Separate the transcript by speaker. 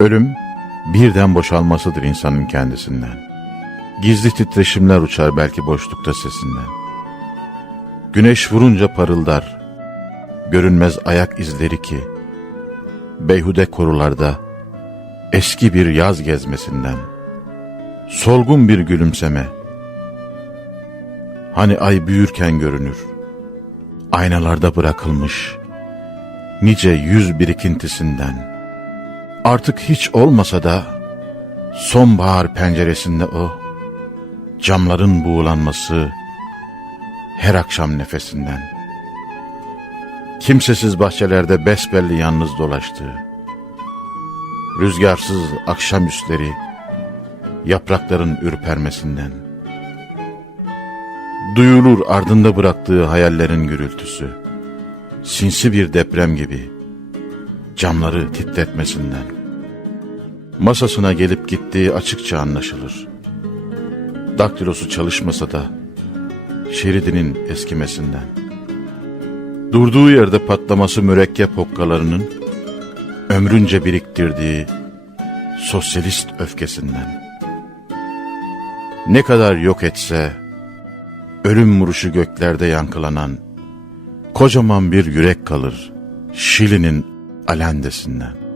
Speaker 1: Ölüm birden boşalmasıdır insanın kendisinden. Gizli titreşimler uçar belki boşlukta sesinden. Güneş vurunca parıldar, görünmez ayak izleri ki, beyhude korularda eski bir yaz gezmesinden, solgun bir gülümseme, hani ay büyürken görünür, aynalarda bırakılmış, nice yüz birikintisinden, artık hiç olmasa da, sonbahar penceresinde o, camların buğulanması, her akşam nefesinden, kimsesiz bahçelerde besbelli yalnız dolaştığı, rüzgarsız akşamüstleri, yaprakların ürpermesinden, duyulur ardında bıraktığı hayallerin gürültüsü, sinsi bir deprem gibi, camları titretmesinden, masasına gelip gittiği açıkça anlaşılır. Daktilosu çalışmasa da, şeridinin eskimesinden, durduğu yerde patlaması mürekkep hokkalarının, ömrünce biriktirdiği sosyalist öfkesinden. Ne kadar yok etse, ölüm vuruşu göklerde yankılanan, kocaman bir yürek kalır Şili'nin alendesinden.